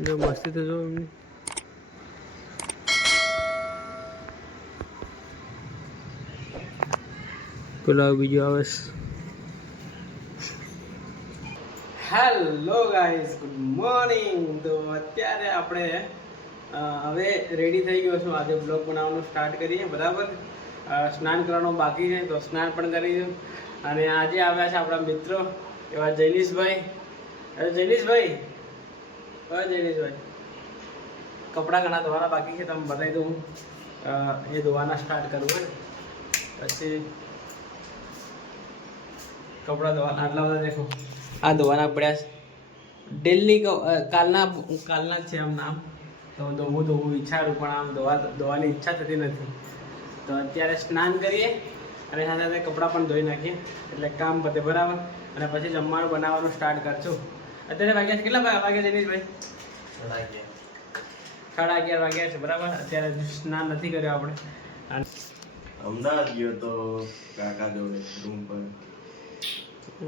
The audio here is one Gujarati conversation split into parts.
જો મસ્તી તો જો એમની પેલા બીજો આવે છે. Hello guys, good morning. તો અત્યારે આપણે હવે રેડી થઈ ગયો છું. આજે બ્લોગ બનાવવાનું સ્ટાર્ટ કરીએ. બરાબર, સ્નાન કરવાનું બાકી છે તો સ્નાન પણ કરી દઉં. અને આજે આવ્યા છે આપણા મિત્રો એવા જૈનિશભાઈ. જૈનિશભાઈ, જૈનિશભાઈ, કપડાં ઘણા ધોવાના બાકી છે, તમે બતાવી દઉં. એ ધોવાના સ્ટાર્ટ કરવું હોય પછી કપડાં ધોવાના આટલા બધા દેખો, આ ધોવાના પડ્યા છે. ડેલી કાલના જ છે આમ નામ તો ધોવું વિચારું, પણ આમ ધોવાની ઈચ્છા થતી નથી. તો અત્યારે સ્નાન કરીએ અને સાથે સાથે કપડાં પણ ધોઈ નાખીએ એટલે કામ પતે. બરાબર, અને પછી જમવાનું બનાવવાનું સ્ટાર્ટ કરશું. અત્યારે વાગ્યા છે કેટલા વાગ્યા જૈનિશભાઈ? 11:30 વાગ્યા છે. બરાબર, અત્યારે સ્નાન નથી કર્યો આપણે. અમદાવાદ ગયો તો કાકા જોડે રૂમ પર.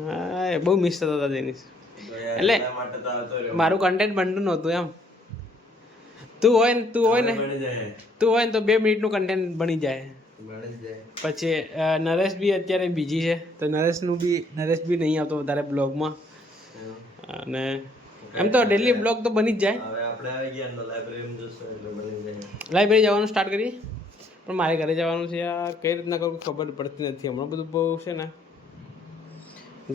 હા, બહુ મિસ થતો હતા જૈનિશ. એટલે મારું કન્ટેન્ટ બનતું નહોતું એમ. તું હોય ને તો 2 મિનિટનું કન્ટેન્ટ બની જાય. પછી નરેશ બી અત્યારે બીજી છે તો નરેશ બી નહીં આવતો વધારે બ્લોગમાં. અને એમ તો ડેલી બ્લોગ તો બની જ જાય. આપણે આવી ગયા તો લાઇબ્રેરીમાં જશું એટલે બની જાય. લાઇબ્રેરી જવાનું સ્ટાર્ટ કરીએ, પણ મારે ઘરે જવાનું છે. આ કઈ રીતના કરું ખબર પડતી નથી. હમણાં બધું બહુ છે ને,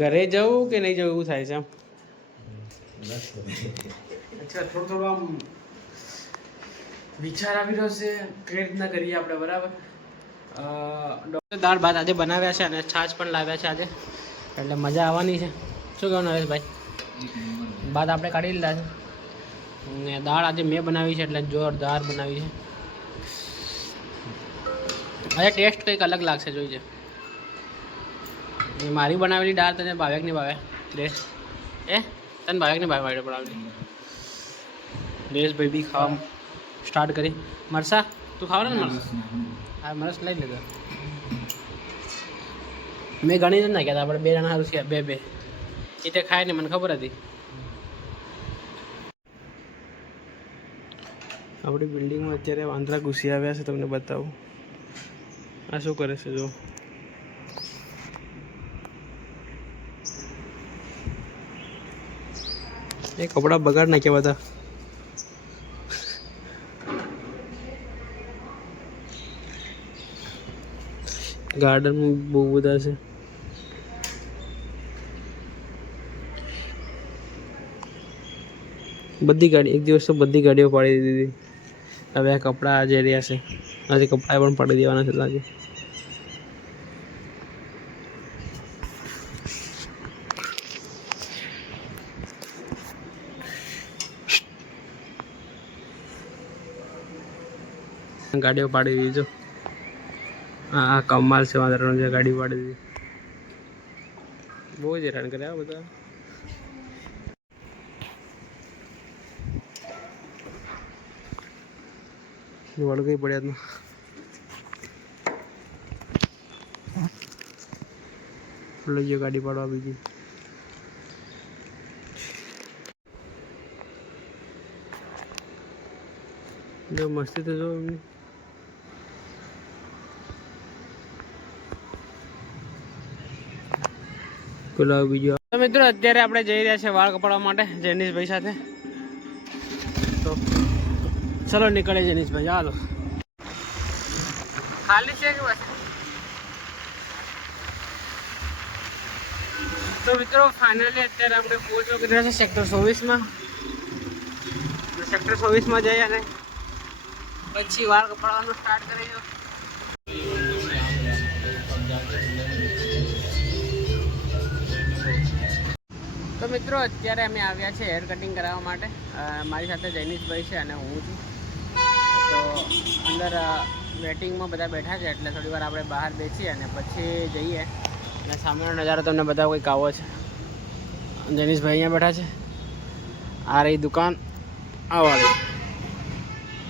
ઘરે જવું કે નહીં જવું એવું થાય છે એમ. અચ્છા, થોડું આમ વિચાર આવી રહ્યો છે કઈ રીતના કરીએ આપણે. બરાબર, દાળ ભાત આજે બનાવ્યા છે અને છાશ પણ લાવ્યા છે આજે, એટલે મજા આવવાની છે. શું કહેવું નરેશભાઈ? ભાત આપણે કાઢી લીધા છે ને દાળ આજે મેં બનાવી છે એટલે જોરદાર બનાવી છે. આજે ટેસ્ટ કંઈક અલગ લાગશે, જોઈજે. મારી બનાવેલી દાળ તને ભાવ્યાક નહીં ભાવે? તને ભાવ્યાક નહીં ભાવે મારી બનાવેલી? દેશભાઈ બી ખાવા સ્ટાર્ટ કરી. મરસા તું ખાવા ને મરસા? હા, મરસ લઈ લીધા. મેં ઘણી જ નાખ્યા હતા. આપણે 2 જણા સારું છે. બે એ તે ખાય ને, મને ખબર હતી. આપણી બિલ્ડિંગમાં અત્યારે વાંદરા ઘૂસી આવ્યા છે, તમને બતાવું. આ શું કરે છે જો. એ કપડાં બગાડ નાખ્યા બધા. ગાર્ડનમાં બહુ બધા છે. બધી ગાડી એક દિવસ તો બધી ગાડીઓ પાડી દીધી. હવે આ કપડાં જે રહ્યા છે આજે કપડાં પણ પાડી દેવાના છે. આજે ગાડીઓ પાડી દીધી જો. હા, કમાલ છે. વાંદરાનો જે ગાડી પાડી દીધી. બહુ જ હેરાન કર્યા બધા. વળગઈ પડ્યા લઈ ગયો ગાડી પાડવા બીજી. જો મસ્તી તો જો એમની. પેલા બીજો. મિત્રો અત્યારે આપણે જઈ રહ્યા છીએ વાળ કપાડવા માટે જૈનિશભાઈ સાથે. તો ચલો નીકળે જૈનિશભાઈ. ચાલો. ખાલી છે કે બસ? તો મિત્રો ફાઇનલી અત્યારે આપણે પહોંચવા કરી રહ્યા છે સેક્ટર 24માં. સેક્ટર 24માં જઈ અને પછી વાળ કપાડવાનું સ્ટાર્ટ કરી દો. તો મિત્રો અત્યારે અમે આવ્યા છે હેર કટિંગ કરાવવા માટે. મારી સાથે જૈનિશભાઈ છે અને હું છું. તો અંદર વેટિંગમાં બધા બેઠા છે એટલે થોડી વાર આપણે બહાર બેસીએ અને પછી જઈએ. અને સામેનો નજારો તમને બધા કંઈક આવો છે. જૈનિશભાઈ અહીંયા બેઠા છે. આ રહી દુકાન, આ વાળી.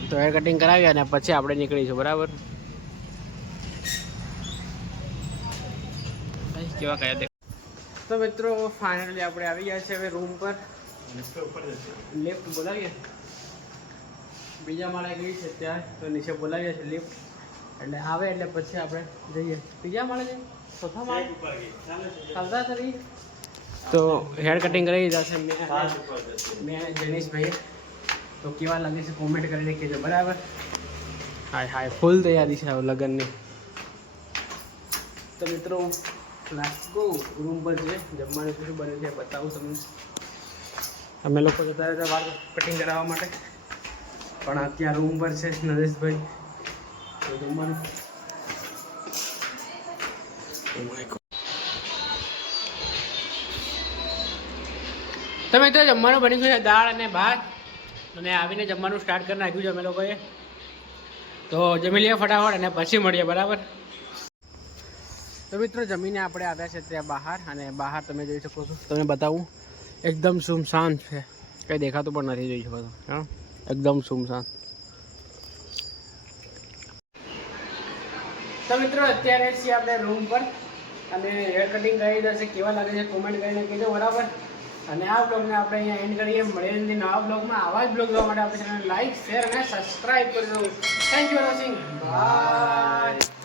તો હેર કટિંગ કરાવીએ અને પછી આપણે નીકળીશું. બરાબર, કેવા કયા દેખ. તો મિત્રો ફાઇનલી આપણે આવી ગયા છે હવે રૂમ પર. લિફ્ટ બોલાવીએ બીજા માળે ગઈ છે ત્યાં તો નીચે બોલાવીએ છીએ લિફ્ટ એટલે આવે એટલે પછી આપણે જઈએ બીજા માળે જઈએ ચોથા માળે ચાલતા કરી તો હેર કટિંગ કરી દીધા છે મેં જનીશભાઈ તો કેવા લાગે છે કોમેન્ટ કરીને કહેજો બરાબર હાય હાય ફૂલ તૈયારી છે હવે લગ્નની તો મિત્રો લાસ્ટ ગો રૂમ પર છે જમવાનું શું બને છે બતાવું તમને અમે લોકો જતા રહેતા વાળ કટિંગ કરાવવા માટે પણ અત્યારે રૂમ પર છે નરેશભાઈ તો જમવાનું તો મિત્રો જમવાનું બની ગયું છે દાળ અને ભાત અને આવીને જમવાનું સ્ટાર્ટ કરી નાખ્યું છે અમે લોકોએ તો જમી લઈએ ફટાફટ અને પછી મળીએ બરાબર તો મિત્રો જમીને આપણે આવ્યા છે ત્યાં બહાર અને બહાર તમે જોઈ શકો છો તમે બતાવું એકદમ સુમસાન છે કંઈ દેખાતું પણ નથી જોઈ શકો છો હા એકદમ સુમસાન તો મિત્રો અત્યારે છીએ આપણે રૂમ પર અને હેર કટિંગ કરી દીધા છે કેવા લાગે છે કોમેન્ટ કરીને કહેજો બરાબર અને આ બ્લોગને આપણે અહીંયા એન્ડ કરીએ મળીએ નવા બ્લોગમાં આવા જ બ્લોગ જોવા માટે આપણે ચેનલ લાઈક શેર અને સબસ્ક્રાઈબ કરજો thank you for watching bye